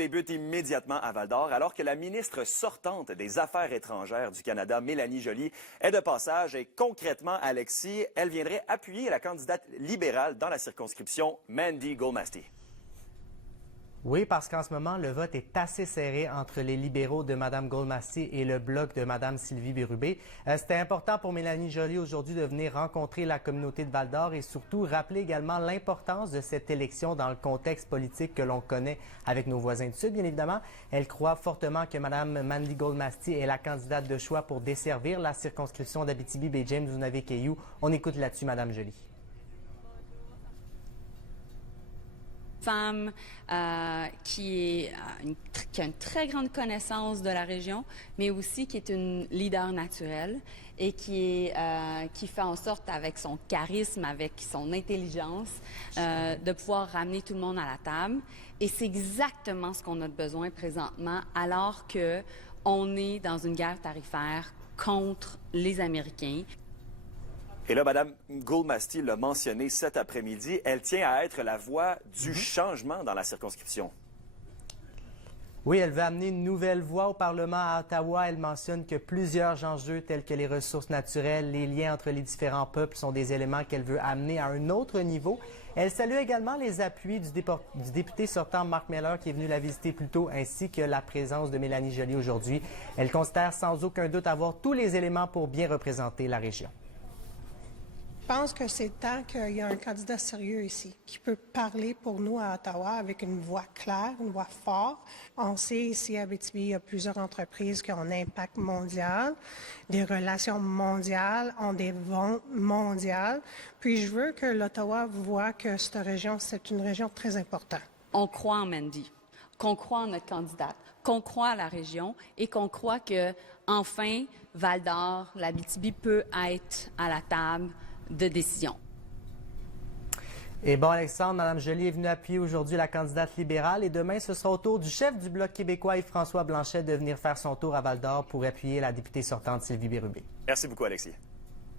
débute immédiatement à Val-d'Or alors que la ministre sortante des Affaires étrangères du Canada, Mélanie Joly, est de passage. Et concrètement, Alexis, elle viendrait appuyer la candidate libérale dans la circonscription, Mandy Goldmasty. Oui, parce qu'en ce moment, le vote est assez serré entre les libéraux de Mme Goldmasty et le bloc de Mme Sylvie Bérubé. C'était important pour Mélanie Joly aujourd'hui de venir rencontrer la communauté de Val-d'Or et surtout rappeler également l'importance de cette élection dans le contexte politique que l'on connaît avec nos voisins du Sud, bien évidemment. Elle croit fortement que Mme Mandy Goldmasty est la candidate de choix pour desservir la circonscription d'Abitibi-Baie-James-Unavik-Ayou. On écoute là-dessus Mme Joly. Femme qui a une très grande connaissance de la région, mais aussi qui est une leader naturelle et qui fait en sorte, avec son charisme, avec son intelligence, de pouvoir ramener tout le monde à la table. Et c'est exactement ce qu'on a besoin présentement, alors qu'on est dans une guerre tarifaire contre les Américains. Et là, Mme Goldmasty l'a mentionné cet après-midi, elle tient à être la voix du changement dans la circonscription. Oui, elle veut amener une nouvelle voix au Parlement à Ottawa. Elle mentionne que plusieurs enjeux tels que les ressources naturelles, les liens entre les différents peuples sont des éléments qu'elle veut amener à un autre niveau. Elle salue également les appuis du député sortant Marc Miller qui est venu la visiter plus tôt, ainsi que la présence de Mélanie Joly aujourd'hui. Elle considère sans aucun doute avoir tous les éléments pour bien représenter la région. Je pense que c'est temps qu'il y ait un candidat sérieux ici, qui peut parler pour nous à Ottawa avec une voix claire, une voix forte. On sait ici à Abitibi, il y a plusieurs entreprises qui ont un impact mondial, des relations mondiales, ont des ventes mondiales. Puis je veux que l'Ottawa voit que cette région, c'est une région très importante. On croit en Mandy, qu'on croit en notre candidate, qu'on croit à la région et qu'on croit que, enfin, Val-d'Or, l'Abitibi peut être à la table de décision. Et bon, Alexandre, Mme Joly est venue appuyer aujourd'hui la candidate libérale et demain, ce sera au tour du chef du Bloc québécois, Yves-François Blanchet, de venir faire son tour à Val-d'Or pour appuyer la députée sortante Sylvie Bérubé. Merci beaucoup, Alexis.